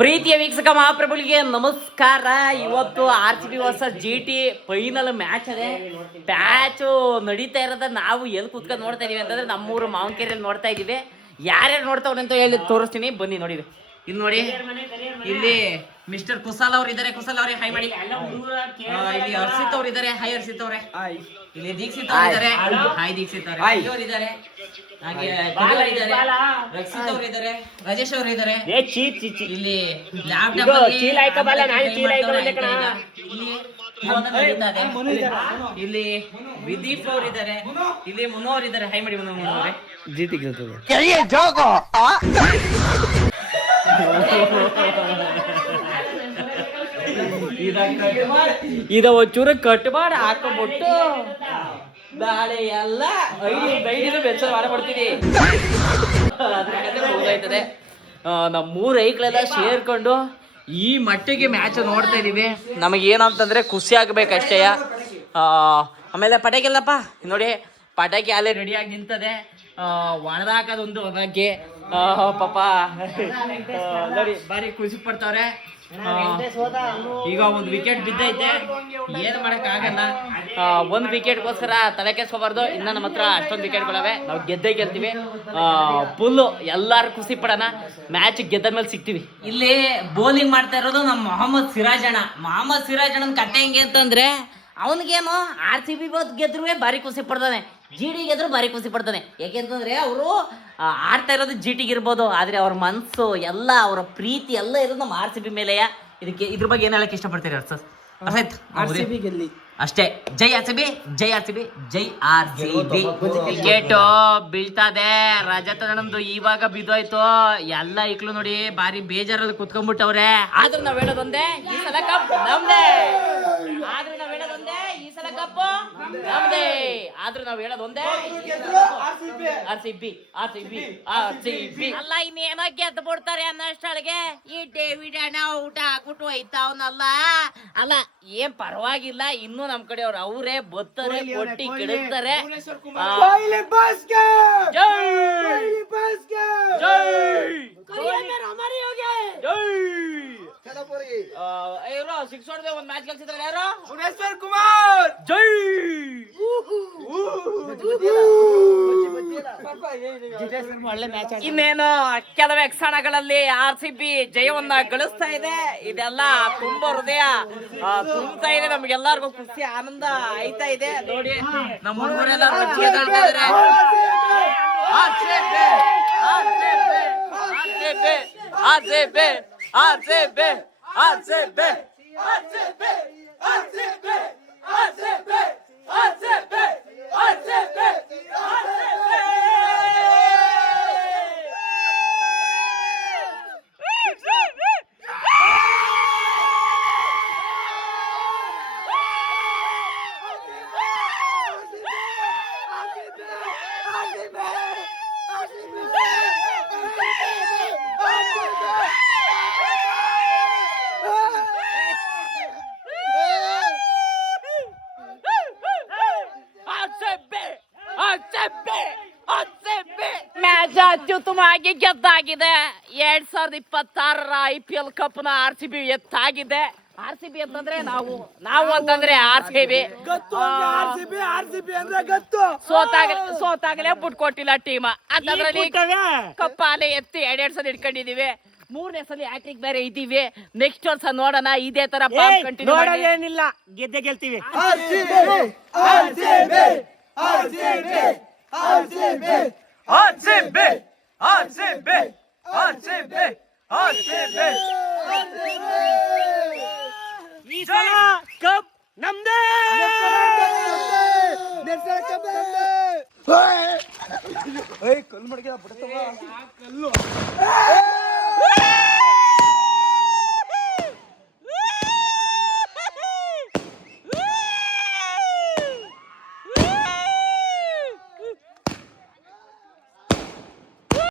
ಪ್ರೀತಿಯ ವೀಕ್ಷಕ ಮಹಾಪ್ರಭುಗಳಿಗೆ ನಮಸ್ಕಾರ. ಇವತ್ತು RCB versus GT final match ಅದೇ. ಮ್ಯಾಚು ನಡೀತಾ ಇರೋದ ನಾವು ಎಲ್ಲಿ ಕೂತ್ಕೊಂಡು ನೋಡ್ತಾ ಇದೀವಿ ಅಂತಂದ್ರೆ ನಮ್ಮೂರು ಮಾವನಕೆರೆಯಲ್ಲಿ ನೋಡ್ತಾ ಇದೀವಿ. ಯಾರ್ಯಾರು ನೋಡ್ತಾವ್ರೆ ಅಂತ ಹೇಳಿ ತೋರಿಸ್ತೀನಿ, ಬನ್ನಿ ನೋಡಿ. ಇಲ್ಲಿ ನೋಡಿ, ಇಲ್ಲಿ ಮಿಸ್ಟರ್ ಕುಶಾಲ್ ಅವ್ರು ಇದಾರೆ. ಕುಶಾಲ್ ಅವ್ರಿಗೆ ಹೈ ಮಾಡಿ. ಇಲ್ಲಿ ಹರ್ಷಿತ್ ಅವ್ರು ಇದಾರೆ. ಹೈ ಹರ್ಷಿತ್ ಅವ್ರೆ. ಇಲ್ಲಿ ದೀಕ್ಷಿತ್ ಅವ್ರು ಇದಾರೆ. ಹಾಯ್ ದೀಕ್ಷಿತ್ ಅವ್ರೆ. ಇವರು ಇದಾರೆ. ಹಾಗೆ ರಕ್ಷಿತ್ ಅವ್ರು ಇದಾರೆ. ರಾಜೇಶ್ ಅವ್ರು ಇದಾರೆ. ಇಲ್ಲಿ ಲ್ಯಾಪ್ಟಾಪ್ ಇಲ್ಲಿ ವಿದೀಪ್ ಅವ್ರು ಇದಾರೆ. ಇಲ್ಲಿ ಮುನೋ ಅವ್ರು ಇದಾರೆ. ಹೈ ಮಾಡಿ ಮುನೋ ಅವ್ರೆ. ಇದ ಒಂಚೂರು ಕಟ್ ಮಾಡಿ ಹಾಕೊಂಡ್ಬಿಟ್ಟು ನಾಳೆ ಎಲ್ಲ ಐದು ಬೆಚ್ಚ ಮಾಡ್ಬಿಡ್ತೀನಿ. ಹೋಗ್ತದೆ. ನಮ್ಮ ಮೂರು ಐಕ್ಳೆಲ್ಲ ಸೇರ್ಕೊಂಡು ಈ ಮಟ್ಟಿಗೆ ಮ್ಯಾಚ್ ನೋಡ್ತಾ ಇದೀವಿ. ನಮಗೆ ಏನಂತಂದ್ರೆ ಖುಷಿ ಆಗ್ಬೇಕಷ್ಟೇ. ಆಮೇಲೆ ಪಟಾಕಿ ಎಲ್ಲಪ್ಪ ನೋಡಿ, ಪಟಾಕಿ ಅಲ್ಲೇ ರೆಡಿಯಾಗಿ ನಿಂತದೆ. ಒಣದಾಕೋದೊಂದು ಬಗ್ಗೆ ಪಾಪ ನೋಡಿ ಬಾರಿ ಖುಷಿ ಪಡ್ತಾವ್ರೆ. ಈಗ ಒಂದು ವಿಕೆಟ್ ಬಿದ್ದೈತೆ, ಏನು ಮಾಡಕ್ ಆಗಲ್ಲ. ಒಂದು ವಿಕೆಟ್ಗೋಸ್ಕರ ತಲೆ ಕೆಸ್ಕೋಬಾರ್ದು. ಇನ್ನ ನಮ್ಮ ಹತ್ರ ಅಷ್ಟೊಂದು ವಿಕೆಟ್ಗಳವೆ, ನಾವು ಗೆದ್ದೇ ಗೆಲ್ತೀವಿ. ಫುಲ್ಲು ಎಲ್ಲಾರು ಖುಷಿ ಪಡೋಣ. ಮ್ಯಾಚ್ ಗೆದ್ದ ಮೇಲೆ ಸಿಗ್ತೀವಿ. ಇಲ್ಲಿ ಬೌಲಿಂಗ್ ಮಾಡ್ತಾ ಇರೋದು ನಮ್ಮ ಮೊಹಮ್ಮದ್ ಸಿರಾಜ್ ಅಣ್ಣ. ಮೊಹಮ್ಮದ್ ಸಿರಾಜ್ ಅಣ್ಣನ ಕತೆ ಹೆಂಗೆ ಅಂತಂದ್ರೆ, ಅವನಿಗೇನು RCB ಗೆದ್ರು ಭಾರಿ ಖುಷಿ ಪಡ್ತಾನೆ, GT ಗೆದ್ರು ಭಾರಿ ಖುಷಿ ಪಡ್ತಾನೆ. ಯಾಕೆಂತಂದ್ರೆ ಅವರು ಆಡ್ತಾ ಇರೋದು GT ಇರ್ಬೋದು, ಆದ್ರೆ ಅವ್ರ ಮನಸ್ಸು ಎಲ್ಲ, ಅವರ ಪ್ರೀತಿ ಎಲ್ಲ ಇರೋದು ನಮ್ಮ RCB ಮೇಲೆಯ. ಇದ್ರ ಬಗ್ಗೆ ಏನ್ ಹೇಳಕ್ ಇಷ್ಟಪಡ್ತೀರಿ ಸರ್? RCB ಗೆಲ್ಲಿ ಅಷ್ಟೇ. ಜೈ RCB, ಜೈ RCB, ಜೈ RCB. ವಿಕೆಟ್ ಬೀಳ್ತದೆ. ರಜತ್ ನಮ್ದು ಇವಾಗ ಬಿದ್ದೋಯ್ತು. ಎಲ್ಲ ಇಕ್ಳು ನೋಡಿ ಬಾರಿ ಬೇಜಾರಲ್ಲಿ ಕುತ್ಕೊಂಡ್ಬಿಟ್ಟವ್ರೆ. ಆದ್ರೂ ನಾವ್ ಹೇಳೋದೊಂದೇ, ಈ ಸಲ ಕಪ್ ನಮ್ದೇ. ಆದ್ರೂ ನಾವ್ ಹೇಳೋದೊಂದೇ, ಈ ಸಲ ಕಪ್ ನಮ್ದೇ. ಆದ್ರೂ ನಾವ್ ಹೇಳೋದೊಂದೇ, RCB, RCB, RCB. ಅಲ್ಲ ಇನ್ನೇನೋ ಗೆದ್ದು ಬಿಡ್ತಾರೆ ಅನ್ನೋಷ್ಟೊಳಗೆ ಈ ಡೇವಿಡ್ ಅಣ್ಣ ಊಟ ಹಾಕ್ಬಿಟ್ಟು ಹೋಯ್ತಾವನಲ್ಲ. ಅಲ್ಲ ಏನ್ ಪರವಾಗಿಲ್ಲ, ಇನ್ನು ನಮ್ ಕಡೆ ಅವ್ರು ಅವರೇ ಬತ್ತಾರೆ, ಕೊಟ್ಟಿ ಕೆಡುತ್ತಾರೆ. ಸಿಕ್ಸ್ ಹೊಡೆದ ಒಂದ್ ಮ್ಯಾಚ್ ಗೆಲ್ಸಿದ್ರೆ ಯಾರು? ಭುವನೇಶ್ವರ್ ಕುಮಾರ್. ಜೈ. ಇನ್ನೇನು ಕೆಲವೇ ಕ್ಷಣಗಳಲ್ಲಿ RCB ಜಯವನ್ನ ಗಳಿಸ್ತಾ ಇದೆ. ಇದೆಲ್ಲ ತುಂಬಾ ಹೃದಯ ತುಂಬ್ತಾ ಇದೆ. ನಮ್ಗೆಲ್ಲರಿಗೂ ಖುಷಿ ಆನಂದ ಆಯ್ತಾ ಇದೆ. ನೋಡಿ ನಮ್ಮ ಹುಡುಗರೆಲ್ಲ ಮ್ಯಾಚ್ ಅತ್ಯುತ್ತಮವಾಗಿ ಗೆದ್ದಾಗಿದೆ. 2026ರ IPL ಕಪ್ನ RCB ಎತ್ತಾಗಿದೆ. RCB ಅಂತಂದ್ರೆ ನಾವು ಅಂತಂದ್ರೆ RCB ಸೋತಾಗಲೇ ಬಿಟ್ಕೊಟ್ಟಿಲ್ಲ ಟೀಮ್. ಅಂತಂದ್ರಲ್ಲಿ ಕಪ್ಪಾಲೆ ಎತ್ತಿ 2 ಸಲ ಇಟ್ಕೊಂಡಿದೀವಿ. 3ನೇ ಸಲ ಹ್ಯಾಟ್ರಿಕ್ ಬೇರೆ ಇದ್ದೀವಿ. ನೆಕ್ಸ್ಟ್ ವರ್ಷ ನೋಡೋಣ ಇದೇ ತರ ಕಂಟಿನ್ಯೂ ಏನಿಲ್ಲ, ಗೆದ್ದೆ ಗೆಲ್ತೀವಿ. ಈ ಸಲ ಕಪ್ ನಮ್ದೇ. ಕಲ್ಲು ಮಡಗಿದ ಬಿಡ್ತವ ಕಲ್ಲು.